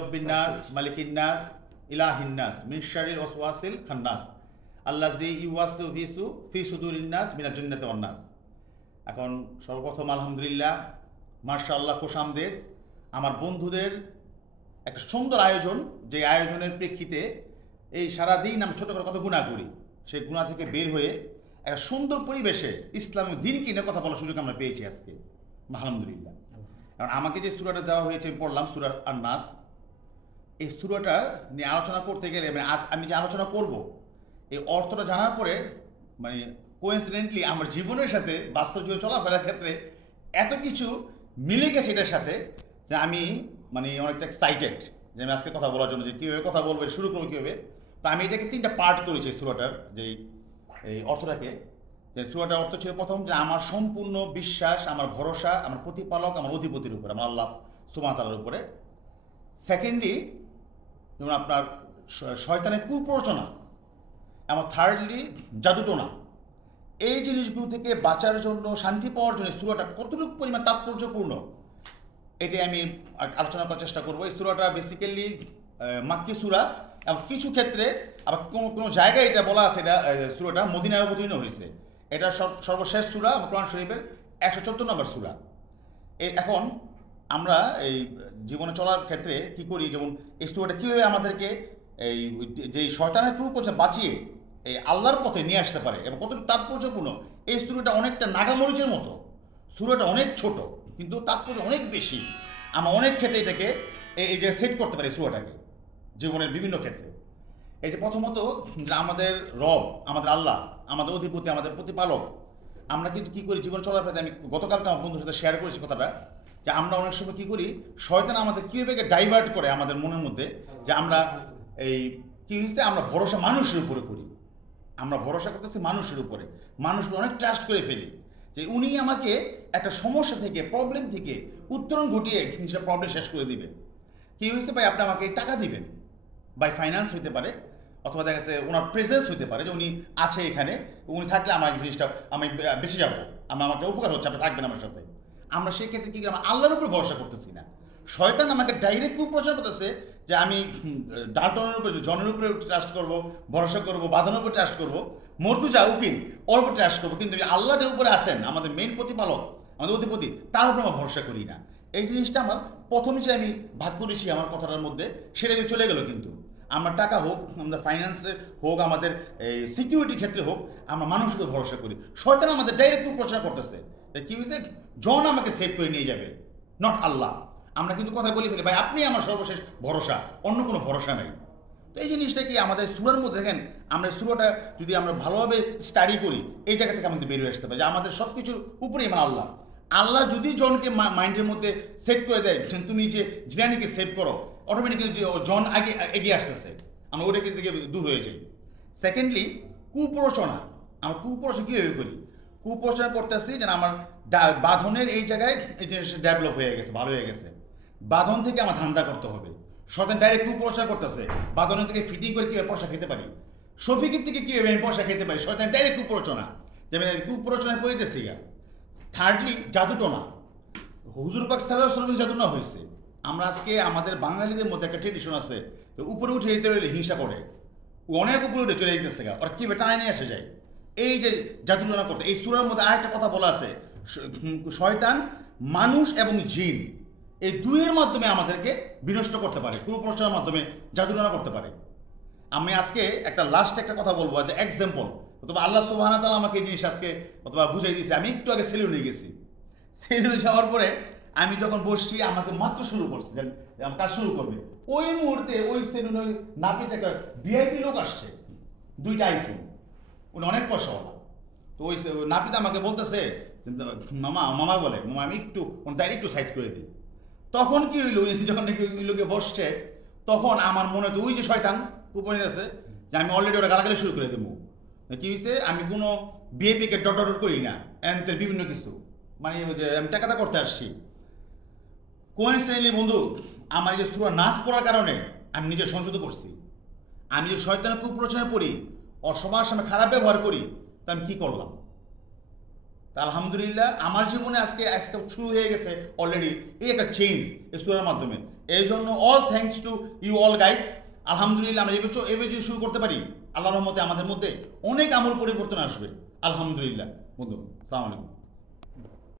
রব্বিন্নাস মালিকিন্নাস ইলাহিন্নাস মিন শারিল ওয়াসওয়াসিল খান্নাস আল্লাযী ইউওয়াসওয়িসু ফি সুদুরিন্নাস মিনাল জিন্নাতি ওয়ান নাস। এখন সর্বপ্রথম আলহামদুলিল্লাহ, মাশাআল্লাহ, খোশামদের আমার বন্ধুদের একটা সুন্দর আয়োজন, যে আয়োজনের প্রেক্ষিতে এই সারাদিন আমি ছোটো করে কত গুনাহ করি, সেই গুনাহ থেকে বের হয়ে একটা সুন্দর পরিবেশে ইসলামিক দিন কিনে কথা বলার সুযোগ আমরা পেয়েছি আজকে, আলহামদুলিল্লাহ। কারণ আমাকে যে সূরাটা দেওয়া হয়েছে আমি পড়লাম, সূরা আন-নাস। এই সূরাটা নিয়ে আলোচনা করতে গেলে আজ আমি যে আলোচনা করব, এই অর্থটা জানার পরে কোইন্সিডেন্টলি আমার জীবনের সাথে বাস্তব জীবনে চলাফেরার ক্ষেত্রে এত কিছু মিলে গেছে এটার সাথে যে আমি অনেকটা এক্সাইটেড যে আমি আজকে কথা বলার জন্য, যে কীভাবে কথা বলবো, শুরু করবো কীভাবে। তো আমি এটাকে 3টা পার্ট করেছি সূরাটার, যেই এই অর্থটাকে। যে সূরাটার অর্থ ছিল প্রথম, যে আমার সম্পূর্ণ বিশ্বাস, আমার ভরসা আমার প্রতিপালক, আমার অধিপতির উপরে, আমার আল্লাহ সুবহানাহু ওয়া তাআলার উপরে। সেকেন্ডলি যেমন আপনার শয়তানের কুপ্ররোচনা, এবং থার্ডলি জাদুটোনা। এই জিনিসগুলো থেকে বাঁচার জন্য, শান্তি পাওয়ার জন্য সূরাটা কতটুকু পরিমাণ তাৎপর্যপূর্ণ, এটাই আমি আলোচনা করার চেষ্টা করবো। এই সূরাটা বেসিক্যালি মাক্কি সূরা, এবং কিছু ক্ষেত্রে আবার কোনো জায়গায় এটা বলা আছে, এটা সূরাটা মদিনায় অবতীর্ণ হয়েছে। এটা সর্বশেষ সূরা কোরআন শরীফের 114 নম্বর সূরা। এখন আমরা এই জীবনে চলার ক্ষেত্রে কি করি, যেমন এই সূরাটা কীভাবে আমাদেরকে এই যেই শয়তানের কুপ্ররোচনা বাঁচিয়ে এই আল্লাহর পথে নিয়ে আসতে পারে, এবং কতটুকু তাৎপর্যপূর্ণ। এই সূরাটা অনেকটা নাগামরিচের মতো, সূরাটা অনেক ছোট কিন্তু তাৎপর্য অনেক বেশি। আমরা অনেক ক্ষেত্রে এটাকে এই যে সেট করতে পারি সূরাটাকে জীবনের বিভিন্ন ক্ষেত্রে। এই যে প্রথমত, যে আমাদের রব, আমাদের আল্লাহ, আমাদের অধিপতি, আমাদের প্রতিপালক, আমরা কিন্তু কী করি জীবন চলার পথে, আমি গতকালকে আমার বন্ধুর সাথে শেয়ার করেছি কথাটা, যে আমরা অনেক সময় কী করি, শয়তান আমাদের কীভাবে ডাইভার্ট করে আমাদের মনের মধ্যে, যে আমরা এই কী হয়েছে, আমরা ভরসা মানুষের উপরে করি, আমরা ভরসা করতেছি মানুষের উপরে, মানুষকে অনেক ট্রাস্ট করে ফেলি যে উনি আমাকে একটা সমস্যা থেকে, প্রবলেম থেকে উত্তরণ ঘটিয়ে সে প্রবলেম শেষ করে দিবেন। কী হয়েছে ভাই, আপনি আমাকে টাকা দিবেন, বাই ফাইন্যান্স হইতে পারে, অথবা দেখা যাচ্ছে ওনার প্রেজেন্স হইতে পারে, যে উনি আছে এখানে, উনি থাকলে আমার এই জিনিসটা আমি বেঁচে যাবো, আমার একটা উপকার হচ্ছে, আপনি থাকবেন আমার সাথে। আমরা সেই ক্ষেত্রে কী করি, আমরা আল্লাহর উপর ভরসা করতেছি না, শয়তান আমাকে ডাইরেক্ট কুপ্রচার করতেছে যে আমি ডাল্টনের উপরে, জনের উপরে ট্রাস্ট করবো, ভরসা করবো, বাঁধনের উপর ট্রাস্ট করবো, মর্তুজা উকিল ওর উপর ট্রাস্ট করবো, কিন্তু আল্লাহ যে উপরে আছেন, আমাদের মেইন প্রতিপালক, আমাদের অধিপতি, তার উপরে আমরা ভরসা করি না। এই জিনিসটা আমার প্রথমে যে আমি ভাগ করেছি আমার কথাটার মধ্যে, সেটা চলে গেল। কিন্তু আমরা টাকা হোক, আমাদের ফাইন্যান্সে হোক, আমাদের এই সিকিউরিটি ক্ষেত্রে হোক, আমরা মানুষকে ভরসা করি। শয়তান আমাদের ডাইরেক্ট কুপ্রচার করতেছে, কী হয়েছে, জন আমাকে সেভ করে নিয়ে যাবে, নট আল্লাহ। আমরা কিন্তু কথা বলি ফেলি, ভাই আপনি আমার সর্বশেষ ভরসা, অন্য কোনো ভরসা নেই। তো এই জিনিসটা কি আমাদের সূরার মধ্যে দেখেন, আমরা সূরাটা যদি আমরা ভালোভাবে স্টাডি করি, এই জায়গা থেকে আমাদের বেরিয়ে আসতে পারে যে আমাদের সব কিছুর উপরেই আমার আল্লাহ। আল্লাহ যদি জনকে মাইন্ডের মধ্যে সেট করে দেয়, তুমি যে জিলানিকে সেভ করো, অটোমেটিক্যালি যে জন আগে এগিয়ে আসতেছে, আমরা ওটা থেকে দূর হয়ে যাই। সেকেন্ডলি, কুপ্ররোচনা, আমরা কুপ্ররোচনা কীভাবে করি, কুপ্ররোচনা করতেছি যেন আমার বাঁধনের এই জায়গায় এই জিনিসটা ডেভেলপ হয়ে গেছে, ভালো হয়ে গেছে, বাঁধন থেকে আমার ধান্দা করতে হবে। শয়তান ডাইরেক্ট কুপ্ররোচনা করতেছে, বাঁধনের থেকে ফিটিং করে কীভাবে পয়সা খেতে পারি, শফিকের থেকে কীভাবে আমি পয়সা খেতে পারি, শয়তান ডাইরেক্ট কুপ্ররোচনা, যেমন কুপ্ররোচনায় পড়িতেছি। থার্ডলি, জাদুটোনা। হুজুর পাক সাল্লাল্লাহু আলাইহি ওয়াসাল্লাম জাদুটোনা হয়েছে। আমরা আজকে আমাদের বাঙালিদের মধ্যে একটা ট্রেডিশন আছে, উপরে উঠে যেতে হলে হিংসা করে, অনেক উপরে উঠে চলে যেতেছে গা, ওরা কীভাবে টানায় নিয়ে আসে যায়, এই যে জাদুটোনা করতে। এই সূরার মধ্যে আরেকটা কথা বলা আছে, শয়তান মানুষ এবং জিন এই দুইয়ের মাধ্যমে আমাদেরকে বিনষ্ট করতে পারে, কুপ্ররোচনার মাধ্যমে জাদুটোনা করতে পারে। আমি আজকে একটা লাস্ট একটা কথা বলবো, যে এক্সাম্পল, অথবা আল্লাহ সুবহানাহু ওয়া তাআলা আমাকে এই জিনিস আজকে অথবা বুঝাই দিয়েছে। আমি একটু আগে সেলুনে গেছি, সেলুনে যাওয়ার পরে আমি যখন বসছি, আমাকে মাত্র শুরু করছি, আমার কাজ শুরু করবে, ওই মুহূর্তে ওই সেলুনে নাপিত একটা ভিআইপি লোক আসছে, 2টা আইফোন, উনি অনেক পয়সাওয়ালা। তো ওই নাপিত আমাকে বলতেছে, মামা বলে, মামা আমি একটু তাই একটু সাইড করে দিই। তখন কি হইল, যখন নাকি ওই লোকে বসছে, তখন আমার মনে তো ওই যে শয়তান উপরে গেছে, যে আমি অলরেডি ওরা গালাগালি শুরু করে দেবো। কী হয়েছে, আমি কোনো বিএপিকে ডট করি না, এনতের বিভিন্ন কিছু, যে আমি টাকাটা করতে আসছি। কোইন্সিডেন্টলি বন্ধু, আমার যে সূরা নাস পড়ার কারণে আমি নিজে সংশোধন করছি। আমি যে শয়তানের কুপ্ররোচনায় পড়ি, সবার সামনে খারাপ ব্যবহার করি, তা আমি কী করলাম। তা আলহামদুলিল্লাহ আমার জীবনে আজকে শুরু হয়ে গেছে অলরেডি এই একটা চেঞ্জ এই সূরার মাধ্যমে। এই জন্য all thanks to you all guys. আলহামদুলিল্লাহ আমরা এবার যদি শুরু করতে পারি আল্লাহর রহমতে আমাদের মধ্যে অনেক আমূল পরিবর্তন আসবে। আলহামদুলিল্লাহ বন্ধু, আসসালামু আলাইকুম।